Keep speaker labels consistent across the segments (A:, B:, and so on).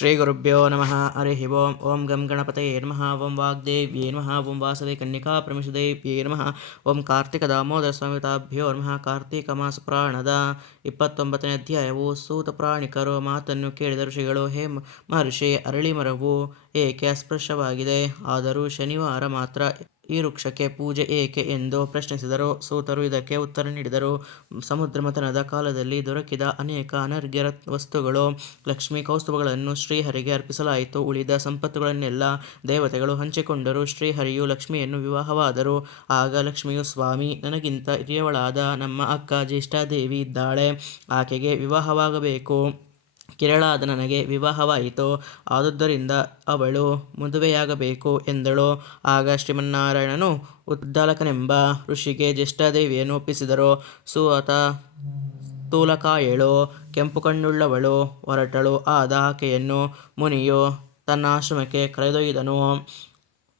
A: ಶ್ರೀ ಗುರುಭ್ಯೋ ನಮಃ ಹರಿ ಓಂ ಓಂ ಗಂ ಗಣಪತಯೇ ನಮಃ ಓಂ ವಾಗ್ದೇವ್ಯೇ ನಮಃ ಓಂ ವಾಸವೇ ಕನ್ನಿಕಾ ಪ್ರಮಿಷದೇವ್ಯೇ ನಮಃ ಓಂ ಕಾರ್ತಿಕ ದಾಮೋದರ ಸ್ವಾಮಿತಾಭ್ಯೋ ನಮಃ ಕಾರ್ತಿಕ ಮಾಸ ಪ್ರಾಣದ ಇಪ್ಪತ್ತೊಂಬತ್ತನೇ ಅಧ್ಯಾಯವು ಸೂತ ಪ್ರಾಣಿಕರು ಮಾತನ್ನು ಕೇಳಿದ ಋಷಿಗಳು, ಹೇ ಮಹರ್ಷಿ, ಅರಳಿ ಮರವು ಏಕೆ ಅಸ್ಪೃಶ್ಯವಾಗಿದೆ? ಆದರೂ ಶನಿವಾರ ಮಾತ್ರ ಈ ವೃಕ್ಷಕ್ಕೆ ಪೂಜೆ ಏಕೆ ಎಂದು ಪ್ರಶ್ನಿಸಿದರು. ಸೂತರು ಇದಕ್ಕೆ ಉತ್ತರ ನೀಡಿದರು. ಸಮುದ್ರ ಮಥನದ ಕಾಲದಲ್ಲಿ ದೊರಕಿದ ಅನೇಕ ಅನರ್ಘ್ಯ ವಸ್ತುಗಳು, ಲಕ್ಷ್ಮೀ ಕೌಸ್ತುಭಗಳನ್ನು ಶ್ರೀಹರಿಗೆ ಅರ್ಪಿಸಲಾಯಿತು. ಉಳಿದ ಸಂಪತ್ತುಗಳನ್ನೆಲ್ಲ ದೇವತೆಗಳು ಹಂಚಿಕೊಂಡರು. ಶ್ರೀಹರಿಯು ಲಕ್ಷ್ಮಿಯನ್ನು ವಿವಾಹವಾದರು. ಆಗ ಲಕ್ಷ್ಮಿಯು, ಸ್ವಾಮಿ, ನನಗಿಂತ ಹಿರಿಯವಳಾದ ನಮ್ಮ ಅಕ್ಕ ಜ್ಯೇಷ್ಠಾದೇವಿ ಇದ್ದಾಳೆ. ಆಕೆಗೆ ವಿವಾಹವಾಗಬೇಕು. ಕಿರಳಾದ ನನಗೆ ವಿವಾಹವಾಯಿತು. ಆದುದರಿಂದ ಅವಳು ಮದುವೆಯಾಗಬೇಕು ಎಂದಳು. ಆಗ ಶ್ರೀಮನ್ನಾರಾಯಣನು ಉದ್ದಾಲಕನೆಂಬ ಋಷಿಗೆ ಜ್ಯೇಷ್ಠಾದೇವಿಯನ್ನು ಒಪ್ಪಿಸಿದರು. ಸುವತ ಸ್ಥೂಲಕಾಯಳು ಕೆಂಪು ಕಣ್ಣುಳ್ಳವಳು ಹೊರಟಳು. ಆದ ಆಕೆಯನ್ನು ಮುನಿಯು ತನ್ನ ಆಶ್ರಮಕ್ಕೆ ಕರೆದೊಯ್ದನು.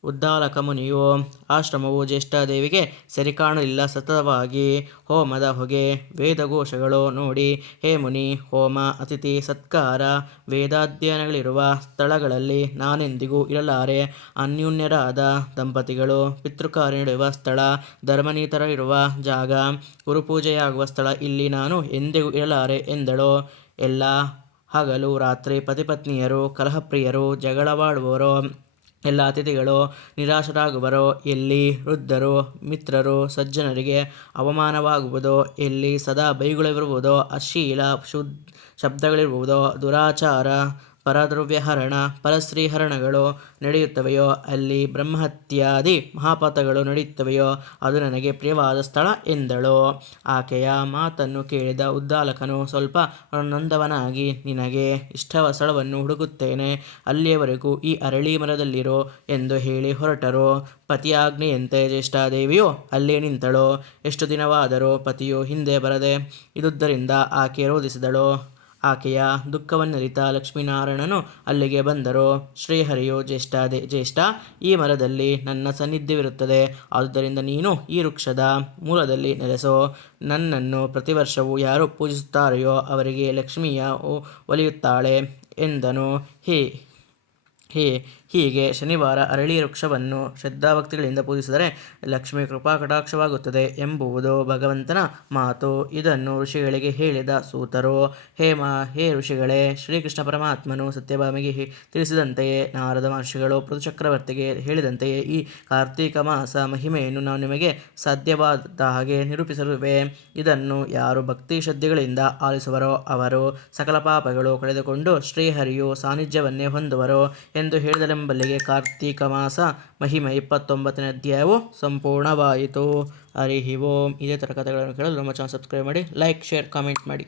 A: ಉದ್ದಾಲಕ ಮುನಿಯು ಆಶ್ರಮವು ಜ್ಯೇಷ್ಠಾದೇವಿಗೆ ಸರಿಕಾಣಲಿಲ್ಲ ಸತತವಾಗಿ. ಹೋಮದ ಹೊಗೆ, ವೇದಘೋಷಗಳು ನೋಡಿ, ಹೇ ಮುನಿ, ಹೋಮ, ಅತಿಥಿ, ಸತ್ಕಾರ, ವೇದಾಧ್ಯಯನಗಳಿರುವ ಸ್ಥಳಗಳಲ್ಲಿ ನಾನೆಂದಿಗೂ ಇರಲಾರೆ. ಅನ್ಯೂನ್ಯರಾದ ದಂಪತಿಗಳು, ಪಿತೃಕಾರ್ಯ ನಡೆಯುವ ಸ್ಥಳ ಧರ್ಮನೀತರಿರುವ ಜಾಗ, ಗುರುಪೂಜೆಯಾಗುವ ಸ್ಥಳ, ಇಲ್ಲಿ ನಾನು ಎಂದಿಗೂ ಇರಲಾರೆ ಎಂದಳು. ಎಲ್ಲ ಹಗಲು, ರಾತ್ರಿ ಪತಿಪತ್ನಿಯರು ಕಲಹಪ್ರಿಯರು, ಜಗಳವಾಡುವವರು ಎಲ್ಲ ಅತಿಥಿಗಳು ನಿರಾಶರಾಗುವರು, ಎಲ್ಲಿ ವೃದ್ಧರು, ಮಿತ್ರರು, ಸಜ್ಜನರಿಗೆ ಅವಮಾನವಾಗುವುದೋ, ಎಲ್ಲಿ ಸದಾ ಬೈಗುಳವಿರುವುದೋ, ಅಶ್ಲೀಲ ಶುದ್, ಶಬ್ದಗಳಿರುವುದೋ, ದುರಾಚಾರ ಪರದ್ರವ್ಯಹರಣ ಪರಸ್ತ್ರೀಹರಣಗಳು ನಡೆಯುತ್ತವೆಯೋ, ಅಲ್ಲಿ ಬ್ರಹ್ಮಹತ್ಯಾದಿ ಮಹಾಪಾತಗಳು ನಡೆಯುತ್ತವೆಯೋ, ಅದು ನನಗೆ ಪ್ರಿಯವಾದ ಸ್ಥಳ ಎಂದಳು. ಆಕೆಯ ಮಾತನ್ನು ಕೇಳಿದ ಉದ್ದಾಲಕನು ಸ್ವಲ್ಪ ನೊಂದವನಾಗಿ ನಿನಗೆ ಇಷ್ಟವ ಸ್ಥಳವನ್ನು ಹುಡುಕುತ್ತೇನೆ, ಅಲ್ಲಿಯವರೆಗೂ ಈ ಅರಳಿ ಮರದಲ್ಲಿರೋ ಎಂದು ಹೇಳಿ ಹೊರಟರು. ಪತಿಯಾಜ್ಞೆಯಂತೆ ಜ್ಯೇಷ್ಠಾದೇವಿಯು ಅಲ್ಲೇ ನಿಂತಳು. ಎಷ್ಟು ದಿನವಾದರೂ ಪತಿಯು ಹಿಂದೆ ಬರದೆ ಇದುದರಿಂದ ಆಕೆ ರೋಧಿಸಿದಳು. ಆಕೆಯ ದುಃಖವನ್ನರಿತ ಲಕ್ಷ್ಮೀನಾರಾಯಣನು ಅಲ್ಲಿಗೆ ಬಂದರು. ಶ್ರೀಹರಿಯು ಜ್ಯೇಷ್ಠಾದೆ ಜ್ಯೇಷ್ಠ, ಈ ಮರದಲ್ಲಿ ನನ್ನ ಸನ್ನಿಧಿವಿರುತ್ತದೆ ಆದುದರಿಂದ ನೀನು ಈ ವೃಕ್ಷದ ಮೂಲದಲ್ಲಿ ನೆಲೆಸೋ. ನನ್ನನ್ನು ಪ್ರತಿ ವರ್ಷವೂ ಯಾರು ಪೂಜಿಸುತ್ತಾರೆಯೋ ಅವರಿಗೆ ಲಕ್ಷ್ಮಿಯ ಒಲಿಯುತ್ತಾಳೆ ಎಂದನು. ಹೇ ಹೇ, ಹೀಗೆ ಶನಿವಾರ ಅರಳಿ ವೃಕ್ಷವನ್ನು ಶ್ರದ್ಧಾಭಕ್ತಿಗಳಿಂದ ಪೂಜಿಸಿದರೆ ಲಕ್ಷ್ಮಿ ಕೃಪಾ ಕಟಾಕ್ಷವಾಗುತ್ತದೆ ಎಂಬುವುದು ಭಗವಂತನ ಮಾತು. ಇದನ್ನು ಋಷಿಗಳಿಗೆ ಹೇಳಿದ ಸೂತರು. ಹೇ ಮಾ, ಹೇ ಋಷಿಗಳೇ, ಶ್ರೀಕೃಷ್ಣ ಪರಮಾತ್ಮನು ಸತ್ಯಭಾಮಿಗೆ ತಿಳಿಸಿದಂತೆಯೇ ನಾರದ ಮಹರ್ಷಿಗಳು ಪೃಥುಚಕ್ರವರ್ತಿಗೆ ಹೇಳಿದಂತೆಯೇ ಈ ಕಾರ್ತೀಕ ಮಾಸ ಮಹಿಮೆಯನ್ನು ನಾವು ನಿಮಗೆ ಸಾಧ್ಯವಾದ ಹಾಗೆ ನಿರೂಪಿಸಲುವೆ ಇದನ್ನು ಯಾರು ಭಕ್ತಿ ಶ್ರದ್ಧೆಗಳಿಂದ ಆಲಿಸುವರೋ ಅವರು ಸಕಲ ಪಾಪಗಳು ಕಳೆದುಕೊಂಡು ಶ್ರೀಹರಿಯು ಸಾನ್ನಿಧ್ಯವನ್ನೇ ಹೊಂದುವರು ಎಂದು ಹೇಳಿದರೆಂಬಲ್ಲಿಗೆ ಕಾರ್ತೀಕ ಮಾಸ ಮಹಿಮೆ ಇಪ್ಪತ್ತೊಂಬತ್ತನೇ ಅಧ್ಯಾಯವು ಸಂಪೂರ್ಣವಾಯಿತು. ಹರಿ ಓಂ ಇದೇ ಥರ ಕಥೆಗಳನ್ನು ಕೇಳಲು ನಮ್ಮ ಚಾನಲ್ ಸಬ್ಸ್ಕ್ರೈಬ್ ಮಾಡಿ ಲೈಕ್ ಶೇರ್ ಕಾಮೆಂಟ್ ಮಾಡಿ.